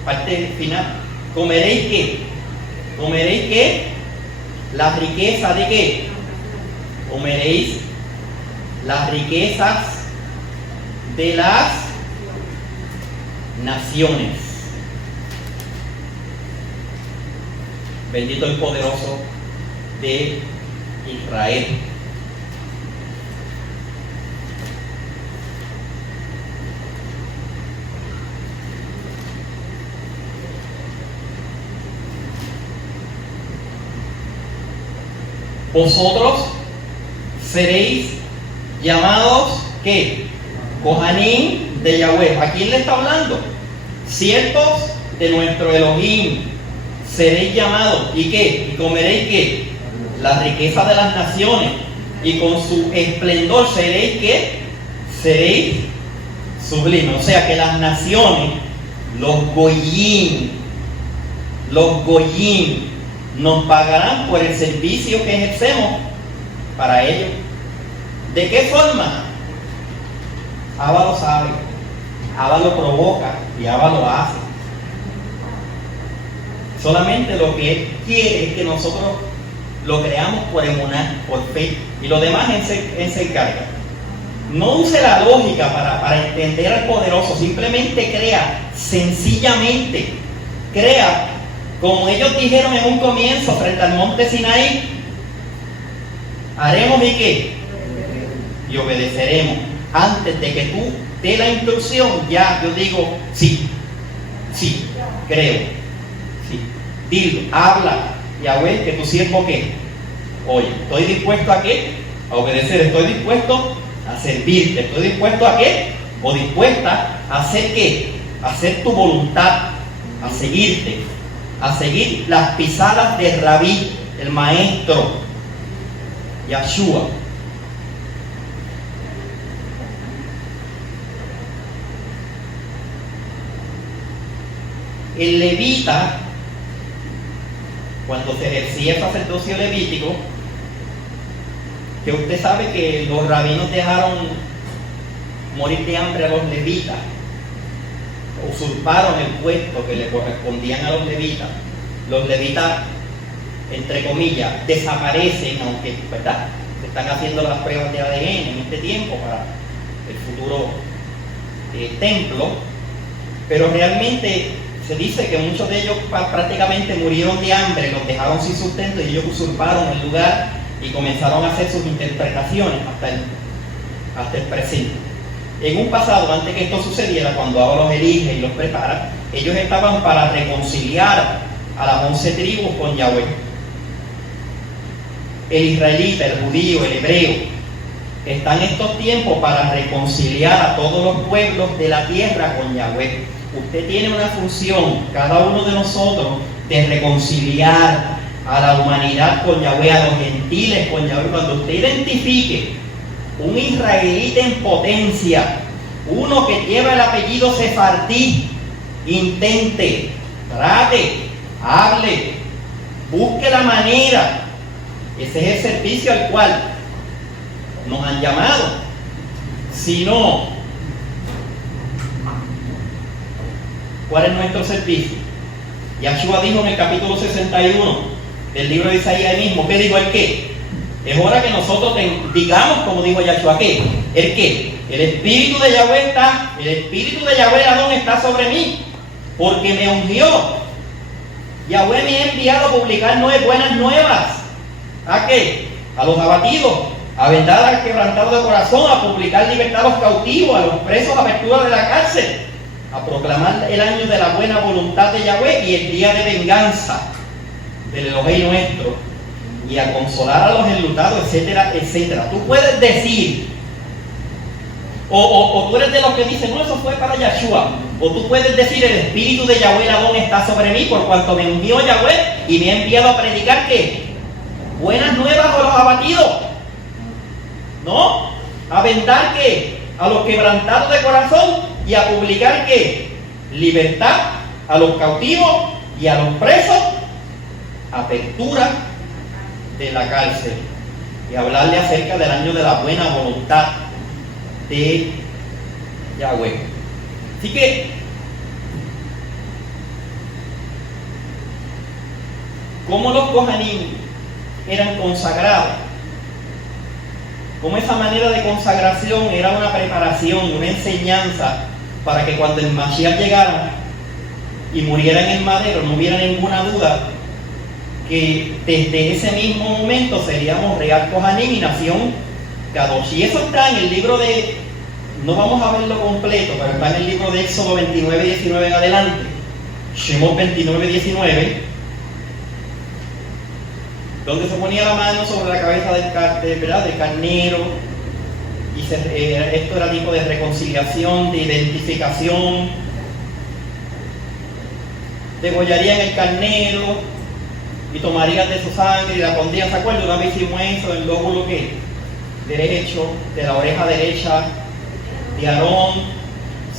Parte final. ¿Comeréis qué? ¿Comeréis qué? La riqueza de qué? Comeréis las riquezas de las naciones. Bendito el poderoso de Israel. Vosotros seréis llamados, ¿qué? Kohanim de Yahweh. ¿A quién le está hablando? Siervos de nuestro Elohim. Seréis llamados, ¿y qué? ¿Y comeréis qué? La riqueza de las naciones. Y con su esplendor seréis ¿qué? Seréis sublimes. O sea que las naciones, los goyim, nos pagarán por el servicio que ejercemos para ellos. ¿De qué forma? Abba lo sabe, Abba lo provoca y Abba lo hace. Solamente lo que Él quiere es que nosotros lo creamos por emuná, por fe, y lo demás Él se encarga. No use la lógica para entender al poderoso, simplemente crea, sencillamente, crea, como ellos dijeron en un comienzo frente al monte Sinaí, haremos y qué, y obedeceremos. Antes de que tú dé la instrucción, ya yo digo, sí, creo, sí, dilo, habla, Yahweh, que tu siervo qué, oye, estoy dispuesto a qué, a obedecer, estoy dispuesto a servirte, estoy dispuesto a qué, o dispuesta a hacer qué, a hacer tu voluntad, a seguirte, a seguir las pisadas de Rabí, el maestro Yahshua. El levita, cuando se ejercía el sacerdocio levítico, que usted sabe que los rabinos dejaron morir de hambre a los levitas, usurparon el puesto que le correspondían a los levitas. Los levitas, entre comillas, desaparecen, aunque, ¿verdad?, se están haciendo las pruebas de ADN en este tiempo para el futuro templo, pero realmente se dice que muchos de ellos prácticamente murieron de hambre, los dejaron sin sustento y ellos usurparon el lugar y comenzaron a hacer sus interpretaciones hasta el presente. En un pasado, antes que esto sucediera, cuando ahora los elige y los prepara, ellos estaban para reconciliar a las 11 tribus con Yahweh. El israelita, el judío, el hebreo, está en estos tiempos para reconciliar a todos los pueblos de la tierra con Yahweh. Usted tiene una función, cada uno de nosotros, de reconciliar a la humanidad con Yahweh, a los gentiles con Yahweh. Cuando usted identifique un israelita en potencia, uno que lleva el apellido sefardí, intente, trate, hable, busque la manera. Ese es el servicio al cual nos han llamado. Si no, ¿cuál es nuestro servicio? Yahshua dijo en el capítulo 61 del libro de Isaías mismo, ¿qué dijo el qué? Es hora que nosotros digamos, como dijo Yahshua, ¿qué? ¿El qué? El espíritu de Yahweh Adón está sobre mí, porque me ungió. Yahweh me ha enviado a publicar buenas nuevas. ¿A qué? A los abatidos, a vendar al quebrantado de corazón, a publicar libertad a los cautivos, a los presos, apertura de la cárcel, a proclamar el año de la buena voluntad de Yahweh y el día de venganza del Elohim nuestro, y a consolar a los enlutados, etcétera, etcétera. Tú puedes decir, o tú eres de los que dicen, no, eso fue para Yahshua, o tú puedes decir, el espíritu de Yahweh Adón está sobre mí, por cuanto me envió Yahweh y me ha enviado a predicar ¿qué? Buenas nuevas a los abatidos, ¿no? A vendar ¿qué? A los quebrantados de corazón y a publicar ¿qué? Libertad a los cautivos y a los presos, apertura de la cárcel, y hablarle acerca del año de la buena voluntad de Yahweh. Así que, ¿cómo los Kohanim eran consagrados? Como esa manera de consagración era una preparación, una enseñanza para que cuando el Mashiach llegara y muriera en el madero, no hubiera ninguna duda que desde ese mismo momento seríamos Real Kohanim y Nación Kadosh. Y eso está en el libro de, no vamos a verlo completo, pero está en el libro de Éxodo 29, 19 en adelante, Shemot 29, 19, donde se ponía la mano sobre la cabeza del carnero, y esto era tipo de reconciliación, de identificación. Degollarían el carnero y tomarían de su sangre y la pondrían, ¿se acuerdan? Una vez hicimos eso, el lóbulo derecho, de la oreja derecha de Aarón,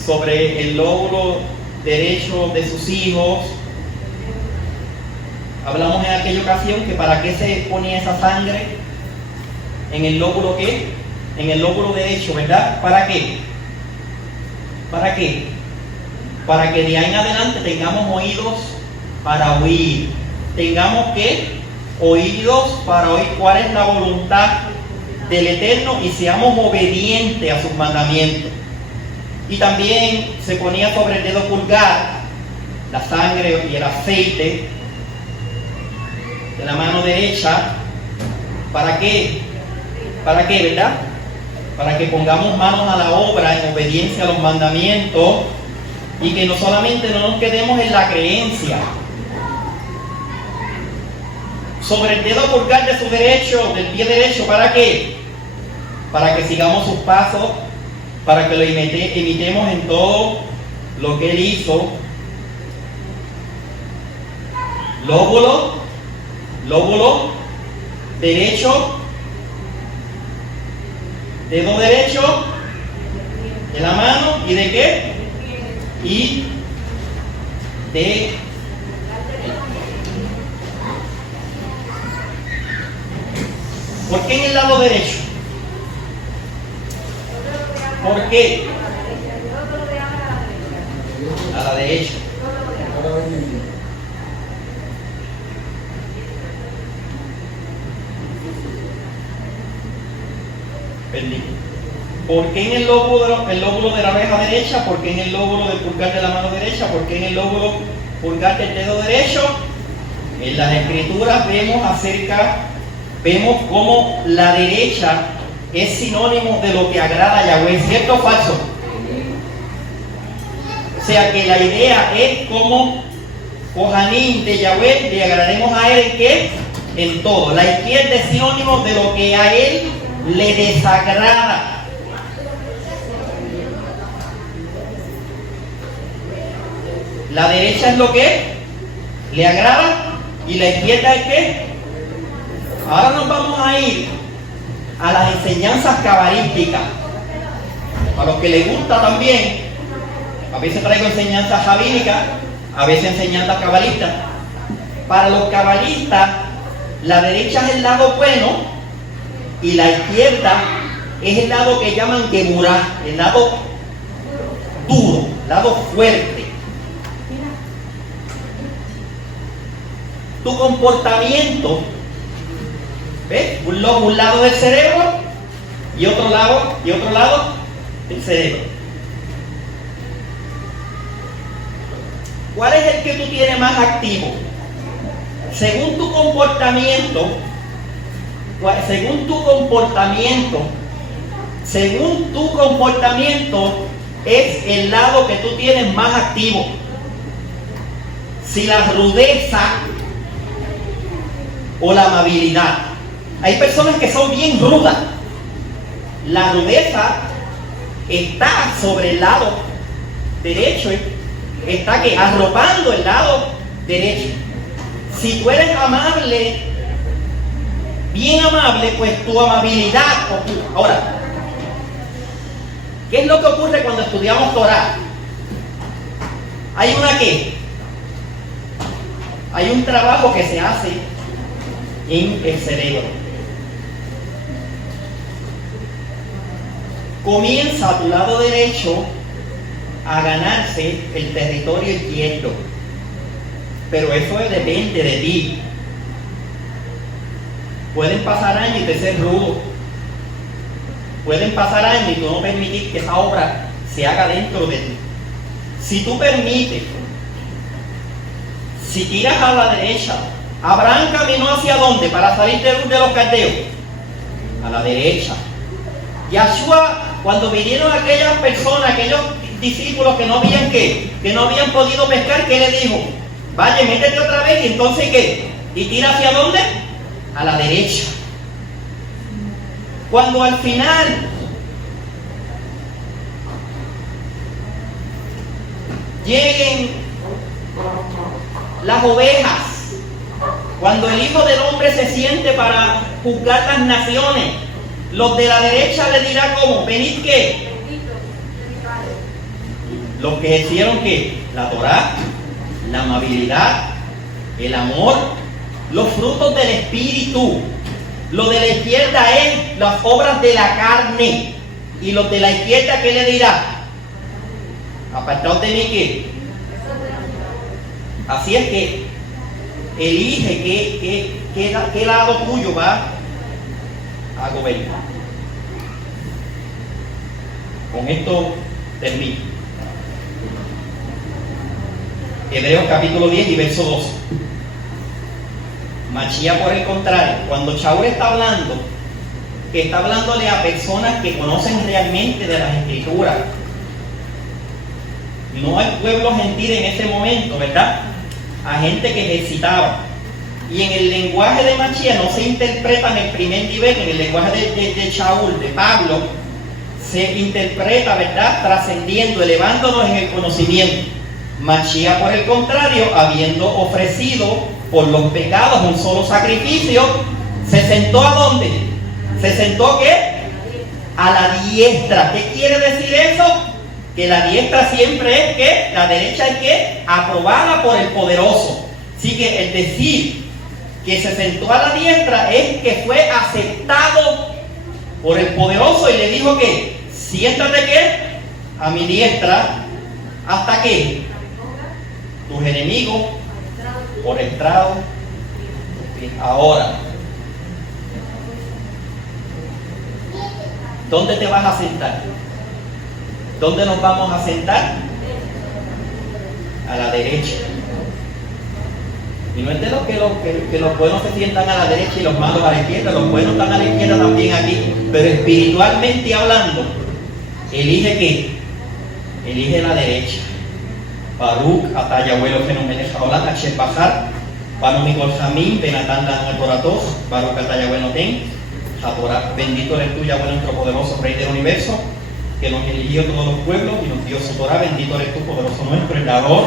sobre el lóbulo derecho de sus hijos. Hablamos en aquella ocasión que para qué se ponía esa sangre en el lóbulo ¿qué? En el lóbulo derecho, ¿verdad? ¿Para qué? ¿Para qué? Para que de ahí en adelante tengamos oídos para oír. Tengamos ¿qué? Oídos para oír cuál es la voluntad del Eterno y seamos obedientes a sus mandamientos. Y también se ponía sobre el dedo pulgar la sangre y el aceite de la mano derecha. ¿Para qué? ¿Para qué, verdad? Para que pongamos manos a la obra en obediencia a los mandamientos y que no solamente no nos quedemos en la creencia. Sobre el dedo pulgar de su derecho, del pie derecho, ¿para qué? Para que sigamos sus pasos, para que lo imitemos en todo lo que él hizo. Lóbulo derecho, dedo derecho de la mano, ¿y de qué? Y de ¿por qué en el lado derecho? ¿Por qué? A la derecha. ¿Por qué en el lóbulo de la oreja derecha? ¿Por qué en el lóbulo del pulgar de la mano derecha? ¿Por qué en el lóbulo pulgar del dedo derecho? En las escrituras vemos cómo la derecha es sinónimo de lo que agrada a Yahweh, ¿cierto o falso? O sea que la idea es como Kohanim de Yahweh le agrademos a él en qué? En todo. La izquierda es sinónimo de lo que a él le desagrada. La derecha es lo que le agrada y la izquierda es qué. Ahora nos vamos a ir a las enseñanzas cabalísticas. A los que les gusta también, a veces traigo enseñanzas rabínicas, a veces enseñanzas cabalistas. Para los cabalistas, la derecha es el lado bueno y la izquierda es el lado que llaman Geburah, el lado duro, el lado fuerte. Tu comportamiento, ¿ves? Un lado del cerebro y otro lado del cerebro. ¿Cuál es el que tú tienes más activo? Según tu comportamiento es el lado que tú tienes más activo. Si la rudeza o la amabilidad. Hay personas que son bien rudas. La rudeza está sobre el lado derecho, está que arropando el lado derecho. Si tú eres amable, bien amable, pues tu amabilidad. Ahora, ¿qué es lo que ocurre cuando estudiamos Torah? Hay un trabajo que se hace en el cerebro. Comienza a tu lado derecho a ganarse el territorio izquierdo, pero eso depende de ti. Pueden pasar años y te ser rudo, pueden pasar años y tú no permitir que esa obra se haga dentro de ti. Si tú permites, si tiras a la derecha, Abraham caminó ¿hacia dónde? Para salir de los caldeos, a la derecha. Yahshua, cuando vinieron aquellas personas, aquellos discípulos que no habían podido pescar, ¿qué le dijo? Vaya, métete otra vez, y entonces ¿qué? Y tira ¿hacia dónde? A la derecha. Cuando al final lleguen las ovejas, cuando el Hijo del Hombre se siente para juzgar las naciones, los de la derecha le dirán ¿cómo? ¿Venid qué? Los que hicieron ¿qué? La Torá, la amabilidad, el amor, los frutos del Espíritu. Lo de la izquierda es las obras de la carne. Y los de la izquierda ¿qué le dirá? Apartaos de mí ¿qué? Así es que elige qué lado tuyo va a gobernar. Con esto termino. Hebreos capítulo 10 y verso 12. Mashiach, por el contrario, cuando Shaul está hablando, que está hablándole a personas que conocen realmente de las Escrituras, no al pueblo gentil en ese momento, ¿verdad? A gente que ejercitaba. Y en el lenguaje de Mashiach no se interpreta en el primer nivel, en el lenguaje de Shaul, de Pablo, se interpreta, ¿verdad? Trascendiendo, elevándonos en el conocimiento. Mashiach, por el contrario, habiendo ofrecido por los pecados un solo sacrificio, ¿se sentó a dónde? ¿Se sentó qué? A la diestra. ¿Qué quiere decir eso? Que la diestra siempre es ¿qué? La derecha es ¿qué? Aprobada por el poderoso. Así que el decir que se sentó a la diestra es que fue aceptado por el poderoso y le dijo que siéntate ¿qué? A mi diestra hasta que tus enemigos por estrado. Ahora, ¿dónde te vas a sentar? ¿Dónde nos vamos a sentar? A la derecha. Y no es de los que los buenos se sientan a la derecha y los malos a la izquierda. Los buenos están a la izquierda también aquí. Pero espiritualmente hablando, elige ¿qué? Elige la derecha. Baruch, Atayahuelo, Fenomenes, Jaolán, Hachel Bajar, Banu Mikol Jamín, Benatán, Lanua Toratos, Baruch, Atayahuelo, Ten, Jatorá. Bendito eres tú, Yahweh, nuestro poderoso Rey del universo, que nos eligió todos los pueblos y nos dio su Torah. Bendito eres tú, poderoso nuestro, el dador